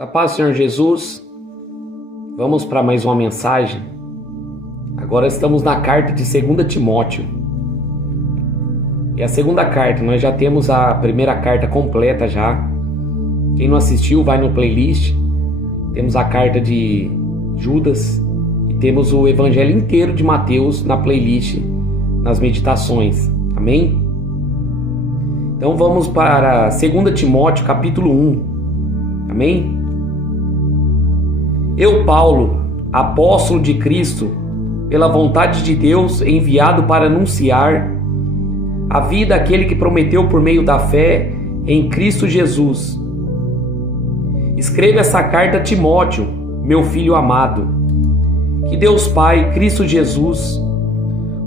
A paz do Senhor Jesus, vamos para mais uma mensagem. Agora estamos na carta de 2 Timóteo. É a segunda carta, nós já temos a primeira carta completa já. Quem não assistiu, vai no playlist. Temos a carta de Judas e temos o evangelho inteiro de Mateus na playlist, nas meditações. Amém? Então vamos para 2 Timóteo capítulo 1. Amém? Eu, Paulo, apóstolo de Cristo, pela vontade de Deus, enviado para anunciar a vida daquele que prometeu por meio da fé em Cristo Jesus. Escreva essa carta a Timóteo, meu filho amado. Que Deus Pai, Cristo Jesus,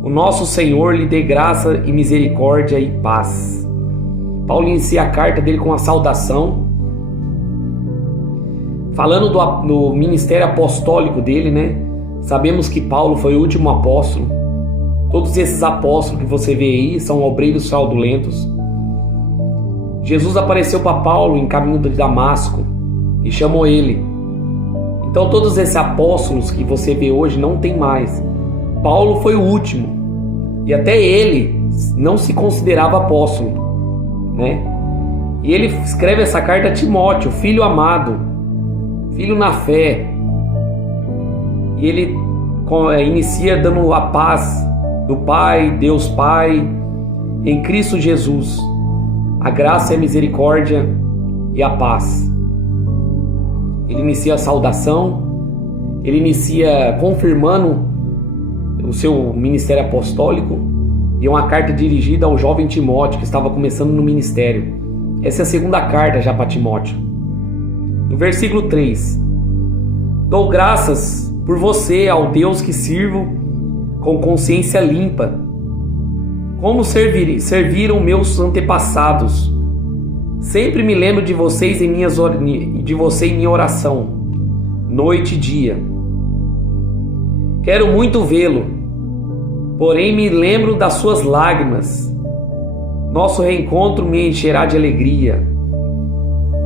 o nosso Senhor, lhe dê graça e misericórdia e paz. Paulo inicia a carta dele com a saudação, falando do ministério apostólico dele, né? Sabemos que Paulo foi o último apóstolo. Todos esses apóstolos que você vê aí são obreiros fraudulentos. Jesus apareceu para Paulo em caminho de Damasco e chamou ele. Então todos esses apóstolos que você vê hoje não tem mais. Paulo foi o último. E até ele não se considerava apóstolo, né? E ele escreve essa carta a Timóteo, filho amado, filho na fé. E ele inicia dando a paz do Pai, Deus Pai, em Cristo Jesus, a graça e a misericórdia e a paz. Ele inicia a saudação, ele inicia confirmando o seu ministério apostólico, e é uma carta dirigida ao jovem Timóteo que estava começando no ministério. Essa é a segunda carta já para Timóteo. No versículo 3: Dou graças por você ao Deus que sirvo com consciência limpa, como serviram meus antepassados. Sempre me lembro de vocês em minha oração, noite e dia. Quero muito vê-lo, porém me lembro das suas lágrimas. Nosso reencontro me encherá de alegria.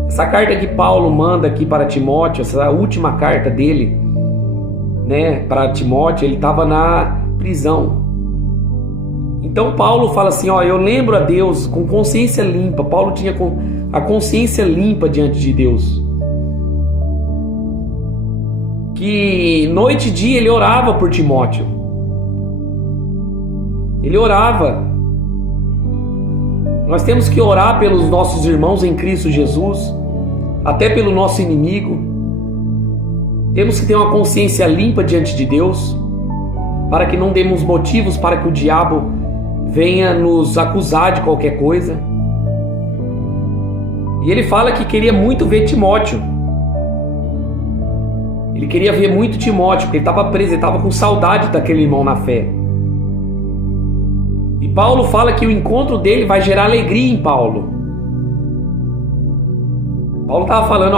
Essa carta que Paulo manda aqui para Timóteo, essa última carta dele, né, para Timóteo, ele estava na prisão. Então Paulo fala assim, eu lembro a Deus com consciência limpa. Paulo tinha a consciência limpa diante de Deus. Que noite e dia ele orava por Timóteo. Ele orava. Nós temos que orar pelos nossos irmãos em Cristo Jesus, até pelo nosso inimigo. Temos que ter uma consciência limpa diante de Deus, para que não demos motivos para que o diabo venha nos acusar de qualquer coisa. E ele fala que queria muito ver Timóteo. Ele queria ver muito Timóteo, porque ele estava preso, ele estava com saudade daquele irmão na fé. E Paulo fala que o encontro dele vai gerar alegria em Paulo. Paulo estava falando,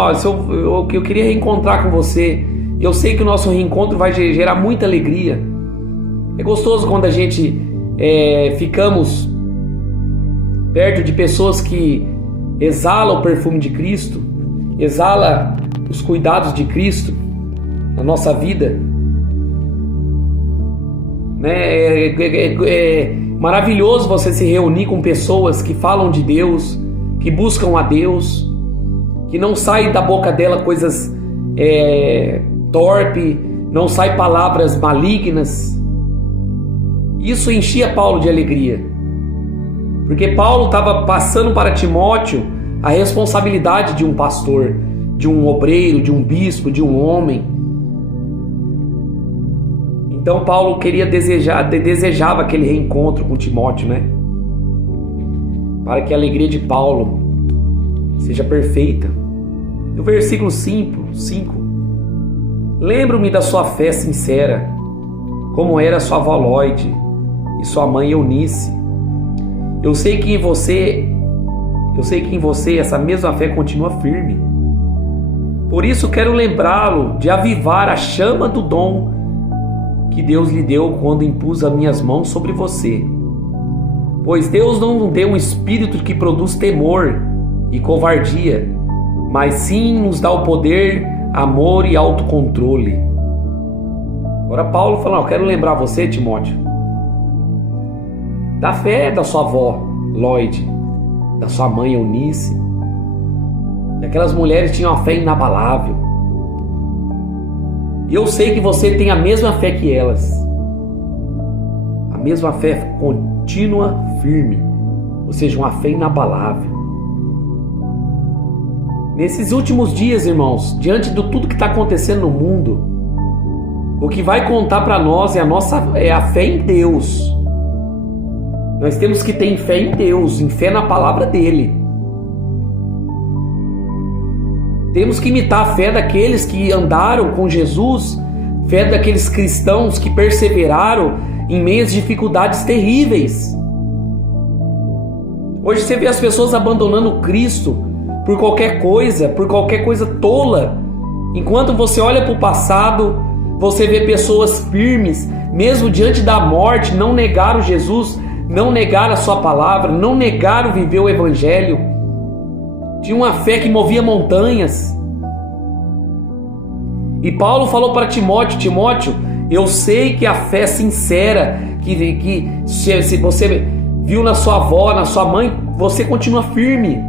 eu queria reencontrar com você. Eu sei que o nosso reencontro vai gerar muita alegria. É gostoso quando a gente ficamos perto de pessoas que exalam o perfume de Cristo, exala os cuidados de Cristo na nossa vida. É maravilhoso você se reunir com pessoas que falam de Deus, que buscam a Deus, que não sai da boca dela coisas torpe, não sai palavras malignas. Isso enchia Paulo de alegria, porque Paulo estava passando para Timóteo a responsabilidade de um pastor, de um obreiro, de um bispo, de um homem. Então Paulo desejava aquele reencontro com Timóteo, né? Para que a alegria de Paulo seja perfeita. No versículo 5: Lembro-me da sua fé sincera, como era sua avó Loide e sua mãe Eunice. Eu sei que em você essa mesma fé continua firme. Por isso quero lembrá-lo de avivar a chama do dom que Deus lhe deu quando impus as minhas mãos sobre você. Pois Deus não deu um espírito que produz temor e covardia, mas sim nos dá o poder, amor e autocontrole. Agora Paulo fala, eu quero lembrar você, Timóteo, da fé da sua avó, Lloyd, da sua mãe, Eunice. E aquelas mulheres tinham uma fé inabalável. E eu sei que você tem a mesma fé que elas. A mesma fé contínua, firme. Ou seja, uma fé inabalável. Nesses últimos dias, irmãos, diante de tudo que está acontecendo no mundo, o que vai contar para nós é a fé em Deus. Nós temos que ter fé em Deus, em fé na palavra dele. Temos que imitar a fé daqueles que andaram com Jesus, fé daqueles cristãos que perseveraram em meio às dificuldades terríveis. Hoje você vê as pessoas abandonando Cristo por qualquer coisa tola. Enquanto você olha para o passado, você vê pessoas firmes, mesmo diante da morte, não negaram Jesus, não negaram a sua palavra, não negaram viver o evangelho. Tinha uma fé que movia montanhas. E Paulo falou para Timóteo, Timóteo, eu sei que a fé sincera, que se você viu na sua avó, na sua mãe, você continua firme.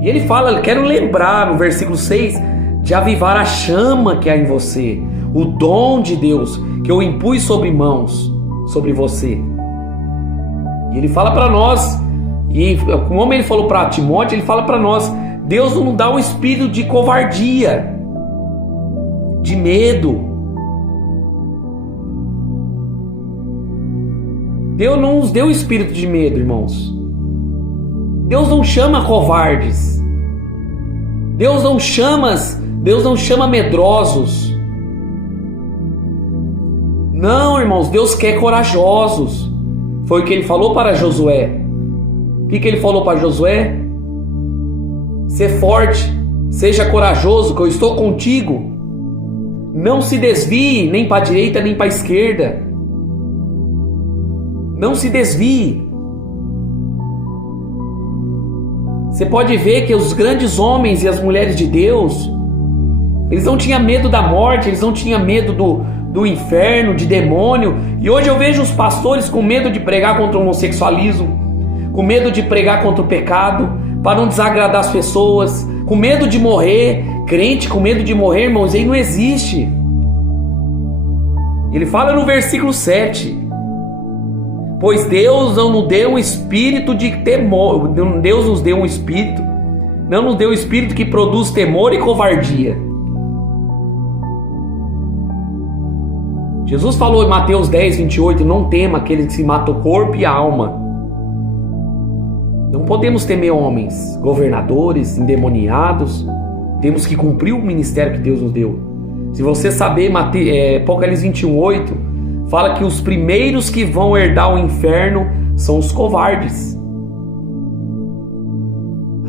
E ele fala, quero lembrar no versículo 6, de avivar a chama que há em você, o dom de Deus que eu impus sobre você. E ele fala para nós, e como ele falou para Timóteo, ele fala para nós, Deus não dá um espírito de covardia, de medo. Deus não nos deu espírito de medo, irmãos. Deus não chama covardes. Deus não chama medrosos. Não, irmãos, Deus quer corajosos. Foi o que ele falou para Josué. O que ele falou para Josué? Ser forte, seja corajoso, que eu estou contigo. Não se desvie nem para a direita nem para a esquerda. Não se desvie. Você pode ver que os grandes homens e as mulheres de Deus, eles não tinham medo da morte, eles não tinham medo do inferno, de demônio. E hoje eu vejo os pastores com medo de pregar contra o homossexualismo, com medo de pregar contra o pecado, para não desagradar as pessoas, com medo de morrer. Crente com medo de morrer, irmãos, aí não existe. Ele fala no versículo 7, pois Deus não nos deu um espírito de temor, Deus nos deu um espírito, não nos deu um espírito que produz temor e covardia. Jesus falou em Mateus 10, 28, não tema aquele que se mata o corpo e a alma. Não podemos temer homens, governadores, endemoniados. Temos que cumprir o ministério que Deus nos deu. Se você saber, Apocalipse 21, 8, fala que os primeiros que vão herdar o inferno são os covardes.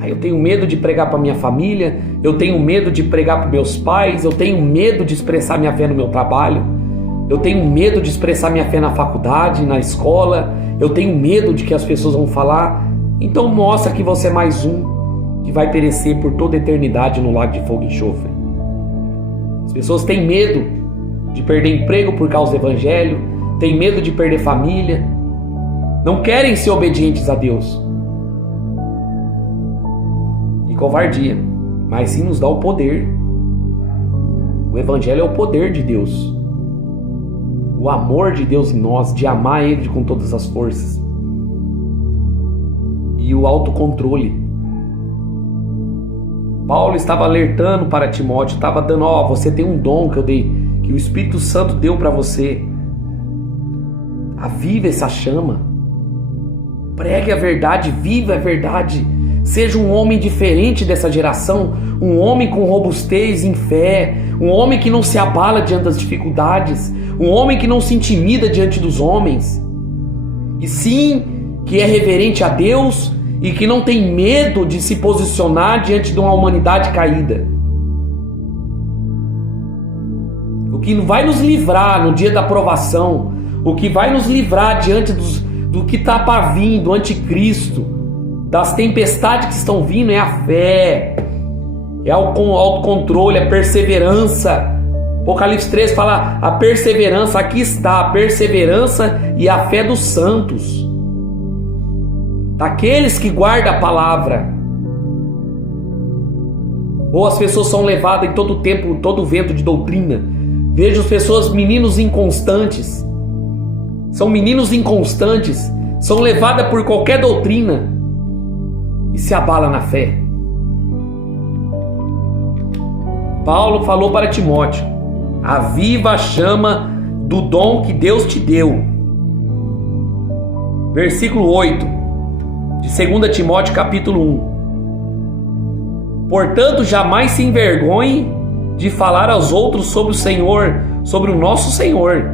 Eu tenho medo de pregar para minha família, eu tenho medo de pregar para meus pais, eu tenho medo de expressar minha fé no meu trabalho, eu tenho medo de expressar minha fé na faculdade, na escola, eu tenho medo de que as pessoas vão falar. Então mostra que você é mais um que vai perecer por toda a eternidade no lago de fogo e enxofre. As pessoas têm medo de perder emprego por causa do evangelho, têm medo de perder família, não querem ser obedientes a Deus. E covardia, mas sim nos dá o poder. O evangelho é o poder de Deus, o amor de Deus em nós, de amar Ele com todas as forças, e o autocontrole. Paulo estava alertando para Timóteo, estava dando, você tem um dom que eu dei, que o Espírito Santo deu para você. Aviva essa chama, pregue a verdade, viva a verdade, seja um homem diferente dessa geração, um homem com robustez em fé, um homem que não se abala diante das dificuldades, um homem que não se intimida diante dos homens, e sim que é reverente a Deus e que não tem medo de se posicionar diante de uma humanidade caída. O que vai nos livrar no dia da provação, o que vai nos livrar diante do que está para vir, do anticristo, das tempestades que estão vindo é a fé, é o autocontrole, a perseverança. Apocalipse 3 fala a perseverança, aqui está a perseverança e a fé dos santos, daqueles que guardam a palavra. Ou as pessoas são levadas em todo tempo, todo vento de doutrina. Vejo as pessoas, meninos inconstantes, são meninos inconstantes, são levadas por qualquer doutrina e se abala na fé. Paulo falou para Timóteo: aviva a chama do dom que Deus te deu. Versículo 8 de 2 Timóteo capítulo 1. Portanto, jamais se envergonhe de falar aos outros sobre o Senhor, sobre o nosso Senhor.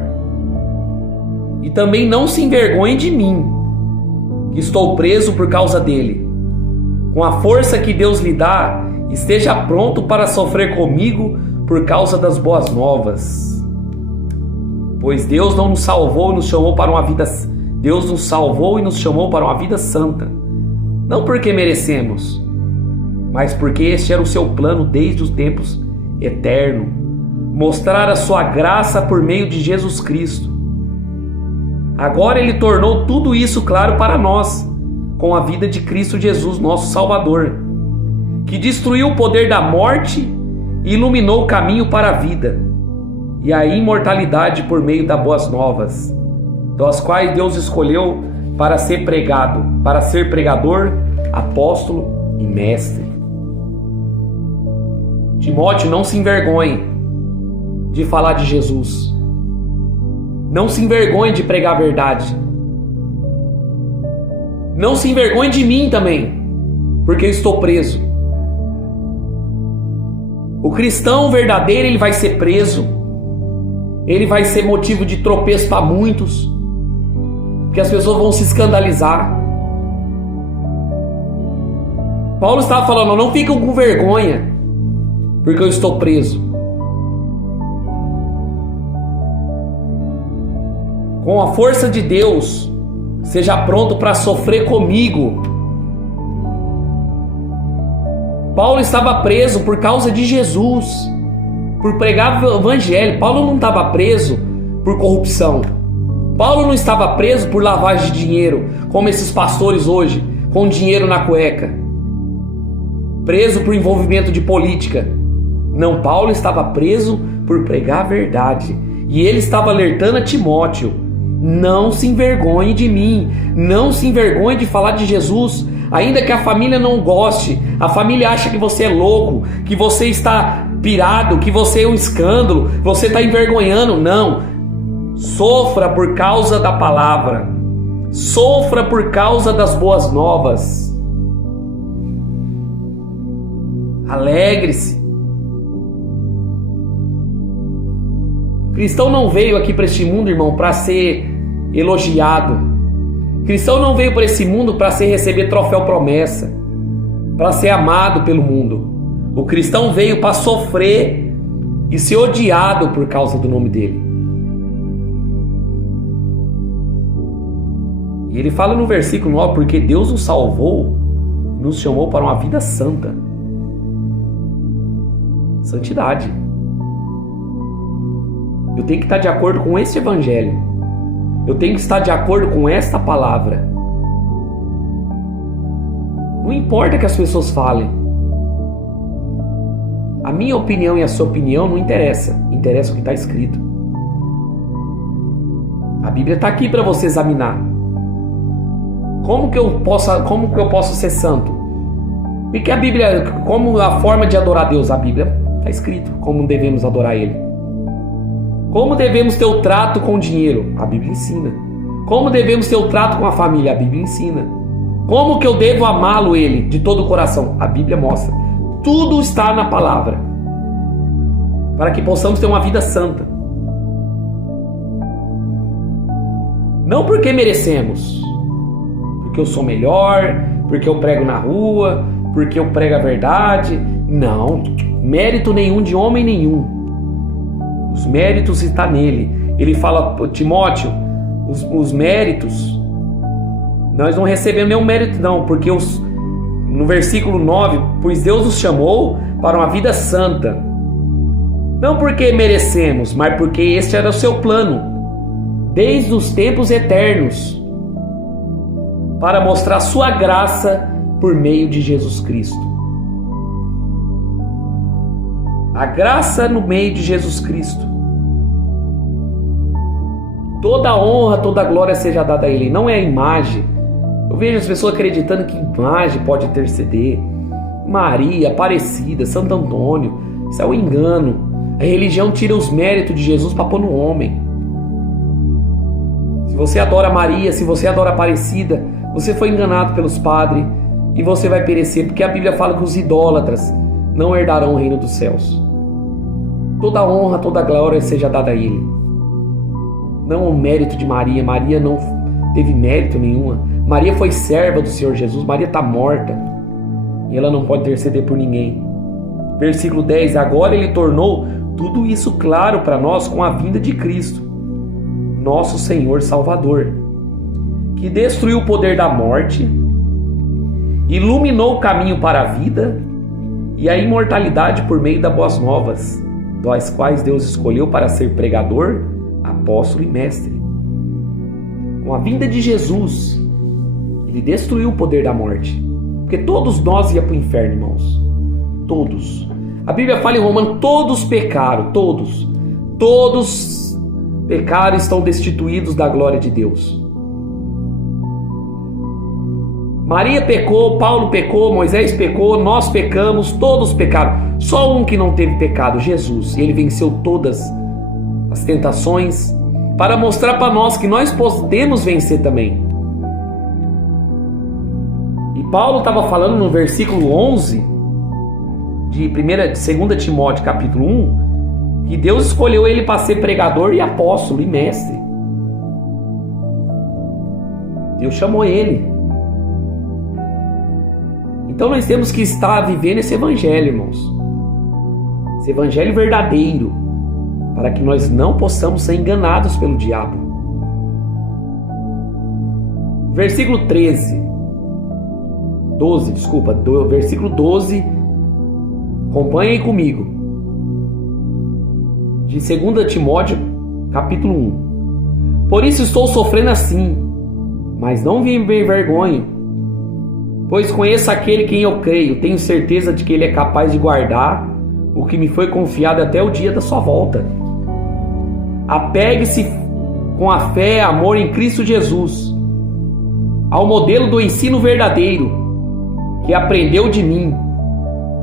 E também não se envergonhe de mim, que estou preso por causa dele. Com a força que Deus lhe dá, esteja pronto para sofrer comigo por causa das boas novas. Pois Deus não nos salvou e nos chamou para uma vida. Deus nos salvou e nos chamou para uma vida santa. Não porque merecemos, mas porque este era o seu plano desde os tempos eternos, mostrar a sua graça por meio de Jesus Cristo. Agora ele tornou tudo isso claro para nós, com a vida de Cristo Jesus, nosso Salvador, que destruiu o poder da morte e iluminou o caminho para a vida e a imortalidade por meio das boas novas, das quais Deus escolheu para ser pregado, para ser pregador, apóstolo e mestre. Timóteo, não se envergonhe de falar de Jesus. Não se envergonhe de pregar a verdade. Não se envergonhe de mim também, porque eu estou preso. O cristão verdadeiro, ele vai ser preso. Ele vai ser motivo de tropeço para muitos, porque as pessoas vão se escandalizar. Paulo estava falando: não fiquem com vergonha, porque eu estou preso. Com a força de Deus, seja pronto para sofrer comigo. Paulo estava preso por causa de Jesus, por pregar o evangelho. Paulo não estava preso por corrupção. Paulo não estava preso por lavagem de dinheiro, como esses pastores hoje, com dinheiro na cueca, preso por envolvimento de política. Não, Paulo estava preso por pregar a verdade. E ele estava alertando a Timóteo: não se envergonhe de mim, não se envergonhe de falar de Jesus, ainda que a família não goste, a família acha que você é louco, que você está pirado, que você é um escândalo, você está envergonhando. Não, sofra por causa da palavra, sofra por causa das boas novas, alegre-se. Cristão não veio aqui para este mundo, irmão, para ser elogiado. Cristão não veio para esse mundo para receber troféu promessa, para ser amado pelo mundo. O cristão veio para sofrer e ser odiado por causa do nome dele. E ele fala no versículo 9: porque Deus nos salvou, nos chamou para uma vida santa. Santidade. Eu tenho que estar de acordo com esse evangelho. Eu tenho que estar de acordo com esta palavra. Não importa que as pessoas falem. A minha opinião e a sua opinião não interessa. Interessa o que está escrito. A Bíblia está aqui para você examinar. Como que eu posso ser santo? Porque a Bíblia, como a forma de adorar a Deus, a Bíblia está escrito como devemos adorar Ele. Como devemos ter o trato com o dinheiro? A Bíblia ensina. Como devemos ter o trato com a família? A Bíblia ensina. Como que eu devo amá-lo Ele de todo o coração? A Bíblia mostra. Tudo está na palavra, para que possamos ter uma vida santa. Não porque merecemos, porque eu sou melhor, porque eu prego na rua, porque eu prego a verdade. Não, mérito nenhum de homem nenhum. Os méritos estão nele. Ele fala: Timóteo, os méritos, nós não recebemos nenhum mérito não, porque No versículo 9, pois Deus nos chamou para uma vida santa, não porque merecemos, mas porque este era o seu plano, desde os tempos eternos, para mostrar sua graça por meio de Jesus Cristo. A graça no meio de Jesus Cristo. Toda a honra, toda a glória seja dada a Ele, não é a imagem. Eu vejo as pessoas acreditando que imagem pode interceder. Maria, Aparecida, Santo Antônio, isso é um engano. A religião tira os méritos de Jesus para pôr no homem. Se você adora Maria, se você adora Aparecida, você foi enganado pelos padres e você vai perecer, porque a Bíblia fala que os idólatras não herdarão o reino dos céus. Toda a honra, toda a glória seja dada a Ele. Não o mérito de Maria. Maria não teve mérito nenhuma. Maria foi serva do Senhor Jesus. Maria está morta e ela não pode interceder por ninguém. Versículo 10. Agora Ele tornou tudo isso claro para nós com a vinda de Cristo, nosso Senhor Salvador, que destruiu o poder da morte, iluminou o caminho para a vida e a imortalidade por meio das boas novas, das quais Deus escolheu para ser pregador, apóstolo e mestre. Com a vinda de Jesus, Ele destruiu o poder da morte, porque todos nós íamos para o inferno, irmãos. Todos. A Bíblia fala em Romanos, todos pecaram, todos pecaram e estão destituídos da glória de Deus. Maria pecou, Paulo pecou, Moisés pecou, nós pecamos, todos pecaram. Só um que não teve pecado, Jesus. Ele venceu todas as tentações para mostrar para nós que nós podemos vencer também. E Paulo estava falando no versículo 11 de 2 Timóteo capítulo 1, que Deus escolheu ele para ser pregador e apóstolo e mestre. Deus chamou ele. Então nós temos que estar vivendo esse evangelho, irmãos. Esse evangelho verdadeiro, para que nós não possamos ser enganados pelo diabo. Versículo 12, acompanhem comigo. De 2 Timóteo, capítulo 1. Por isso estou sofrendo assim, mas não me envergonho, pois conheço aquele em quem eu creio, tenho certeza de que ele é capaz de guardar o que me foi confiado até o dia da sua volta. Apegue-se com a fé e amor em Cristo Jesus ao modelo do ensino verdadeiro que aprendeu de mim,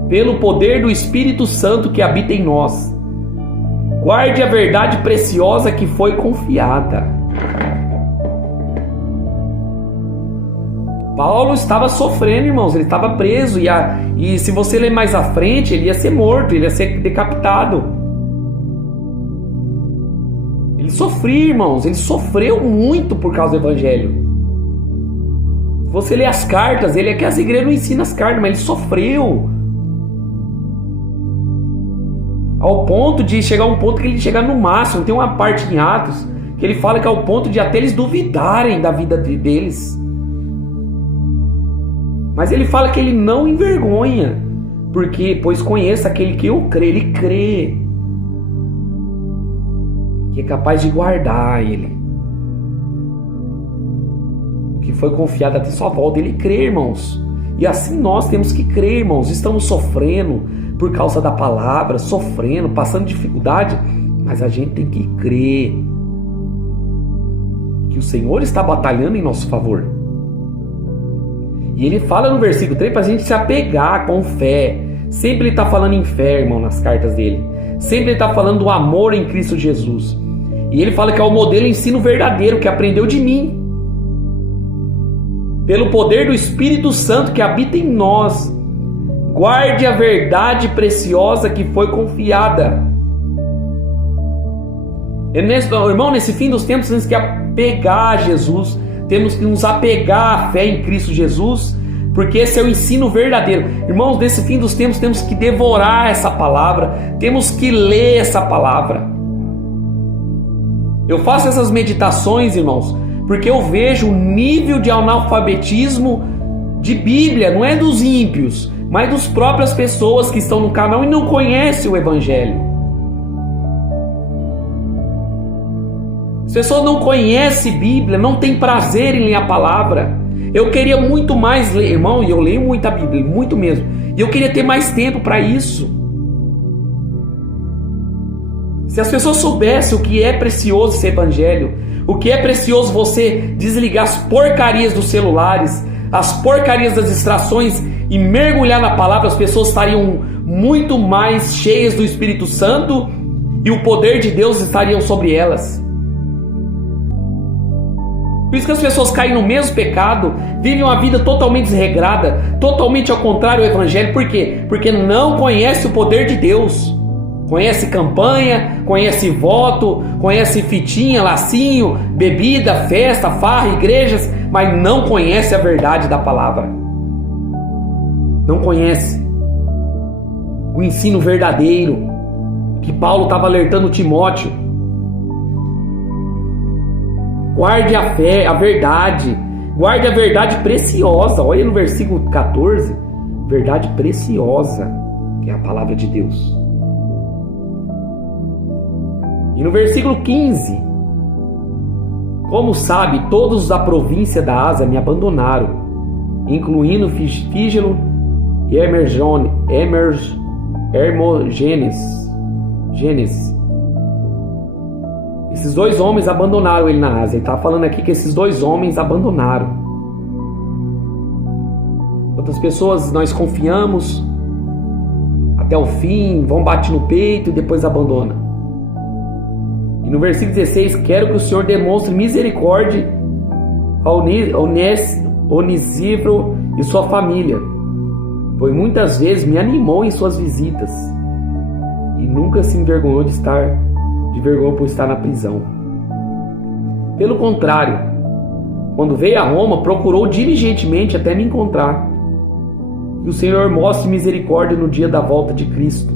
pelo poder do Espírito Santo que habita em nós. Guarde a verdade preciosa que foi confiada. Paulo estava sofrendo, irmãos, ele estava preso, e se você ler mais à frente, ele ia ser morto, ele ia ser decapitado. Ele sofria, irmãos, ele sofreu muito por causa do evangelho. Se você ler as cartas, ele é que as igrejas não ensinam as cartas, mas ele sofreu. Ao ponto de chegar a um ponto que ele chegar no máximo. Tem uma parte em Atos que ele fala que é ao ponto de até eles duvidarem da vida deles. Mas ele fala que ele não envergonha, porque pois conheça aquele que eu creio, ele crê que é capaz de guardar ele, o que foi confiado até sua volta. Ele crê, irmãos, e assim nós temos que crer, irmãos. Estamos sofrendo por causa da palavra, sofrendo, passando dificuldade, mas a gente tem que crer que o Senhor está batalhando em nosso favor. E ele fala no versículo 3 para a gente se apegar com fé. Sempre ele está falando em fé, irmão, nas cartas dele. Sempre ele está falando do amor em Cristo Jesus. E ele fala que é o modelo ensino verdadeiro que aprendeu de mim, pelo poder do Espírito Santo que habita em nós. Guarde a verdade preciosa que foi confiada. Irmão, nesse fim dos tempos temos que apegar a Jesus, temos que nos apegar à fé em Cristo Jesus, porque esse é o ensino verdadeiro. Irmãos, nesse fim dos tempos temos que devorar essa palavra, temos que ler essa palavra. Eu faço essas meditações, irmãos, porque eu vejo o nível de analfabetismo de Bíblia, não é dos ímpios, mas das próprias pessoas que estão no canal e não conhecem o Evangelho. As pessoas não conhecem Bíblia, não têm prazer em ler a palavra. Eu queria muito mais ler, irmão, e eu leio muito a Bíblia, muito mesmo. E eu queria ter mais tempo para isso. Se as pessoas soubessem o que é precioso esse Evangelho, o que é precioso você desligar as porcarias dos celulares, as porcarias das distrações e mergulhar na palavra, as pessoas estariam muito mais cheias do Espírito Santo e o poder de Deus estariam sobre elas. Por isso que as pessoas caem no mesmo pecado, vivem uma vida totalmente desregrada, totalmente ao contrário do Evangelho. Por quê? Porque não conhece o poder de Deus. Conhece campanha, conhece voto, conhece fitinha, lacinho, bebida, festa, farra, igrejas, mas não conhece a verdade da palavra. Não conhece o ensino verdadeiro que Paulo estava alertando Timóteo. Guarde a fé, a verdade. Guarde a verdade preciosa. Olha no versículo 14. Verdade preciosa, que é a palavra de Deus. E no versículo 15. Como sabe, todos da província da Ásia me abandonaram, incluindo Fígelo e Hermogenes. Esses dois homens abandonaram ele na Ásia. Ele está falando aqui que esses dois homens abandonaram. Quantas pessoas nós confiamos até o fim, vão bater no peito e depois abandonam. E no versículo 16, quero que o Senhor demonstre misericórdia ao Onesíforo e sua família, pois muitas vezes me animou em suas visitas e nunca se envergonhou de vergonha por estar na prisão. Pelo contrário, quando veio a Roma, procurou diligentemente até me encontrar. Que o Senhor mostre misericórdia no dia da volta de Cristo.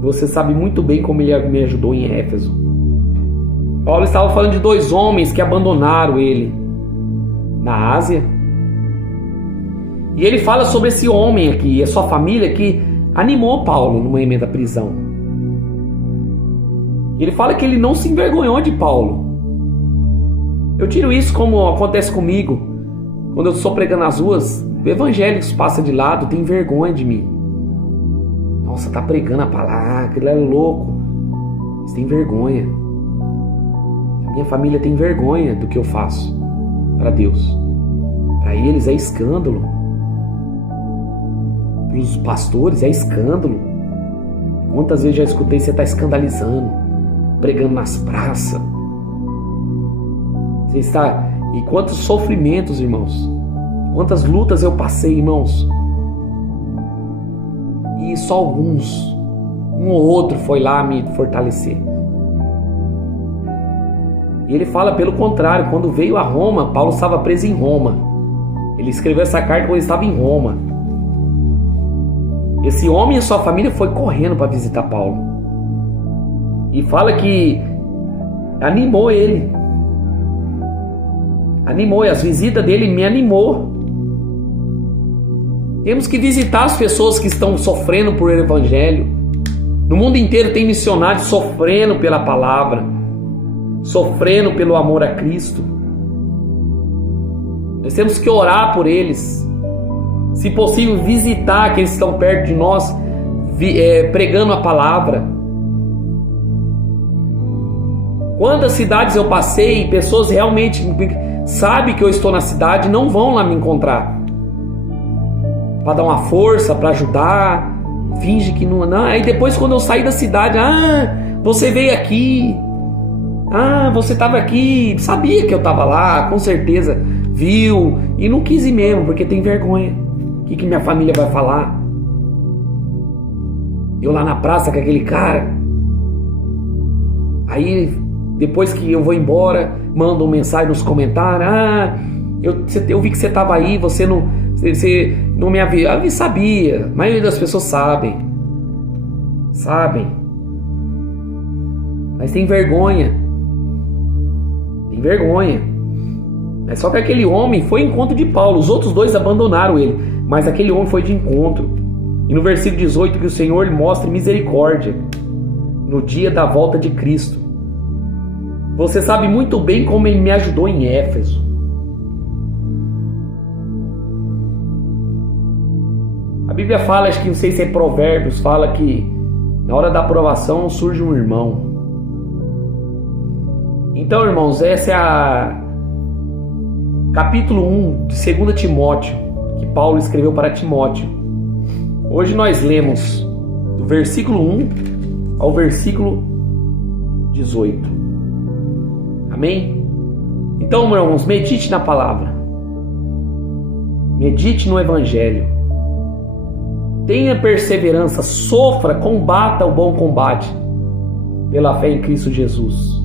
Você sabe muito bem como ele me ajudou em Éfeso. Paulo estava falando de dois homens que abandonaram ele na Ásia. E ele fala sobre esse homem aqui e a sua família que animou Paulo no momento da prisão. Ele fala que ele não se envergonhou de Paulo. Eu tiro isso como acontece comigo. Quando eu estou pregando nas ruas, evangélicos passam de lado, tem vergonha de mim. Nossa, tá pregando a palavra, aquele é louco. Eles têm vergonha. A minha família tem vergonha do que eu faço para Deus. Para eles é escândalo. Para os pastores é escândalo. Quantas vezes já escutei você está escandalizando, pregando nas praças. Você está... E quantos sofrimentos, irmãos. Quantas lutas eu passei, irmãos. E só alguns, um ou outro foi lá me fortalecer. E ele fala pelo contrário, quando veio a Roma, Paulo estava preso em Roma. Ele escreveu essa carta quando ele estava em Roma. Esse homem e sua família foi correndo para visitar Paulo. E fala que animou ele. Animou, e as visitas dele me animou. Temos que visitar as pessoas que estão sofrendo por evangelho. No mundo inteiro tem missionários sofrendo pela palavra, sofrendo pelo amor a Cristo. Nós temos que orar por eles. Se possível, visitar aqueles que estão perto de nós, pregando a palavra. Quantas cidades eu passei, pessoas realmente sabem que eu estou na cidade, não vão lá me encontrar para dar uma força, para ajudar, finge que não. Aí depois, quando eu saí da cidade, você veio aqui, você estava aqui, sabia que eu estava lá, com certeza, viu, e não quis ir mesmo, porque tem vergonha. O que minha família vai falar? Eu lá na praça com aquele cara. Aí, depois que eu vou embora, mandam mensagem nos comentários, eu vi que você estava aí, você não me avisou. Eu sabia, a maioria das pessoas sabem, mas tem vergonha, É só que aquele homem foi em encontro de Paulo. Os outros dois abandonaram ele, mas aquele homem foi de encontro. E no versículo 18, que o Senhor lhe mostre misericórdia no dia da volta de Cristo. Você sabe muito bem como ele me ajudou em Éfeso. A Bíblia fala, acho que não sei se é Provérbios, fala que na hora da aprovação surge um irmão. Então, irmãos, essa é a capítulo 1 de 2 Timóteo, que Paulo escreveu para Timóteo. Hoje nós lemos do versículo 1 ao versículo 18. Amém? Então, irmãos, medite na palavra. Medite no Evangelho. Tenha perseverança, sofra, combata o bom combate pela fé em Cristo Jesus,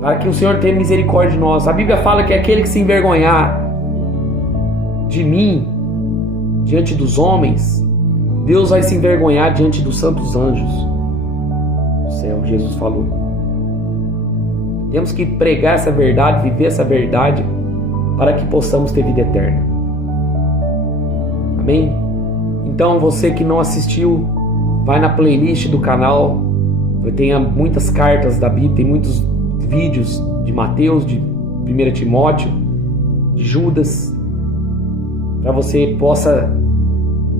para que o Senhor tenha misericórdia de nós. A Bíblia fala que aquele que se envergonhar de mim diante dos homens, Deus vai se envergonhar diante dos santos anjos. O céu, Jesus falou. Temos que pregar essa verdade, viver essa verdade, para que possamos ter vida eterna. Amém? Então, você que não assistiu, vai na playlist do canal. Tem muitas cartas da Bíblia, tem muitos vídeos de Mateus, de 1 Timóteo, de Judas, para você possa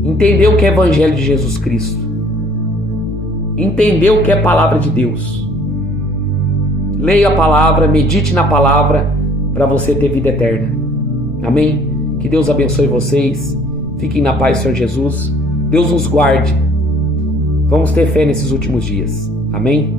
entender o que é Evangelho de Jesus Cristo, entender o que é Palavra de Deus. Leia a palavra, medite na palavra, para você ter vida eterna. Amém? Que Deus abençoe vocês. Fiquem na paz, Senhor Jesus. Deus nos guarde. Vamos ter fé nesses últimos dias. Amém?